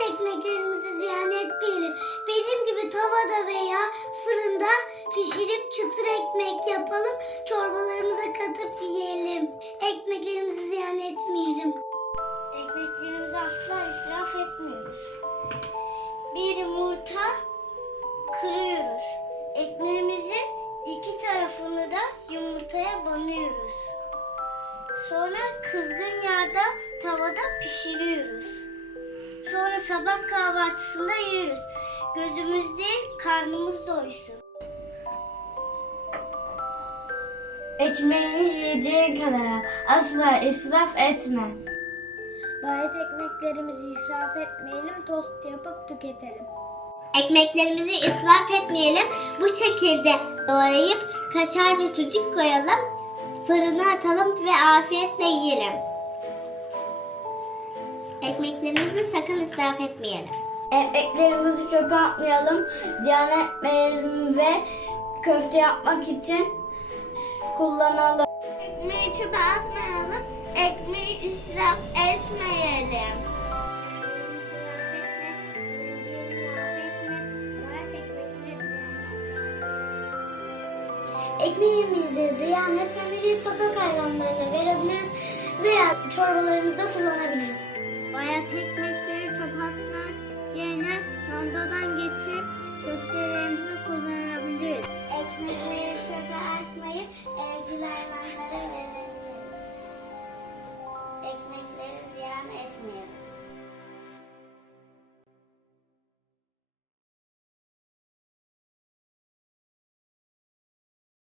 ekmeklerimizi ziyan etmeyelim. Benim gibi tavada veya fırında pişirip çıtır ekmek yapalım. Çorbalarımıza katıp yiyelim. Ekmeklerimizi ziyan etmeyelim. Ekmeklerimizi asla israf etmiyoruz. Bir yumurta kırıyoruz. Ekmeğimizin iki tarafını da yumurtaya banıyoruz. Sonra kızgın yağda tavada pişiriyoruz. Sonra sabah kahvaltısında yiyoruz. Gözümüz değil karnımız doysun. Ekmeğini yiyeceğin kadar asla israf etme. Bayat ekmeklerimizi israf etmeyelim, tost yapıp tüketelim. Ekmeklerimizi israf etmeyelim. Bu şekilde doğrayıp kaşar ve sucuk koyalım. Fırına atalım ve afiyetle yiyelim. Ekmeklerimizi sakın israf etmeyelim. Ekmeklerimizi çöpe atmayalım, ziyan etmeyelim ve köfte yapmak için kullanalım. Ekmeği çöpe atmayalım. Ekmeği israf etmeyelim. Ekmeğimizi ziyan etmemeliyiz, sokak hayvanlarına verebiliriz veya çorbalarımızda kullanabiliriz. ekmekleri ziyan etmeyelim.